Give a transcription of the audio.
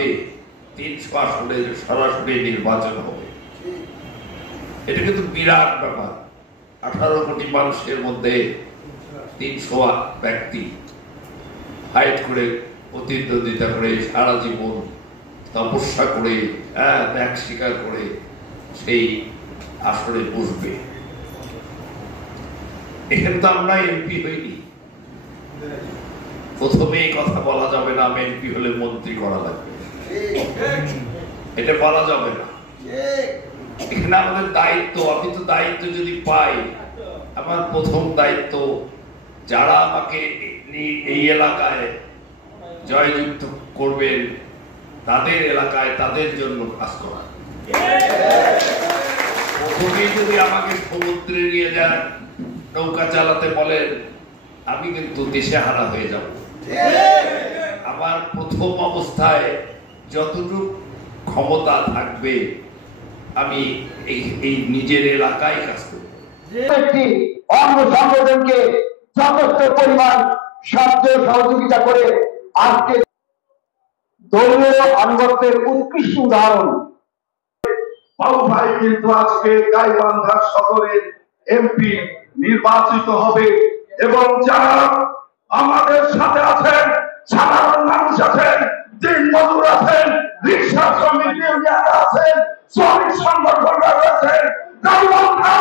বাদে 300 আসনে সরাসরি নির্বাচন হবে। এটা কিন্তু বিরাট ব্যাপার। 18 কোটি মানুষের মধ্যে 300 ব্যক্তি ফাইট করে, প্রতিদ্বন্দ্বিতা করে, সারা জীবন তপস্যা করে, ত্যাগ স্বীকার করে সেই আসনে বসবে। এখানে তো আমরা এমপি হইনি। প্রথমে এই কথা বলা যাবে না আমি এমপি হলে মন্ত্রী করা লাগবে, এটা বলা যাবে না। এখানে আমাদের দায়িত্ব, আমি তো দায়িত্ব যদি পাই, আমার প্রথম দায়িত্ব যারা আমাকে এই এলাকায় জয়যুক্ত করবেন তাদের এলাকায় তাদের জন্য কাজ করা। প্রথমেই যদি আমাকে সমুদ্রে নিয়ে যান, নৌকা চালাতে বলেন, আমি কিন্তু দেশে হারা হয়ে যাব। আমার প্রথম অবস্থায় যতটুকু ক্ষমতা থাকবে আমি এই নিজের এলাকায় কাজ করব। একটি অঙ্গ সংগঠনকে যথেষ্ট পরিমাণ সাহায্য সহযোগিতা করে আজকে দলীয় আনুগত্যের উৎকৃষ্ট উদাহরণ। বাবু ভাই কিন্তু আজকে গাইবান্ধা শহরের এমপি নির্বাচিত হবে এবং যারা আমাদের সাথে আছেন, সাধারণ মানুষ আছেন, দিন মজুর আছেন, রিক্সা শ্রমিক আছেন, শ্রমিক সংগঠনরা রয়েছেন, গাইবান্ধা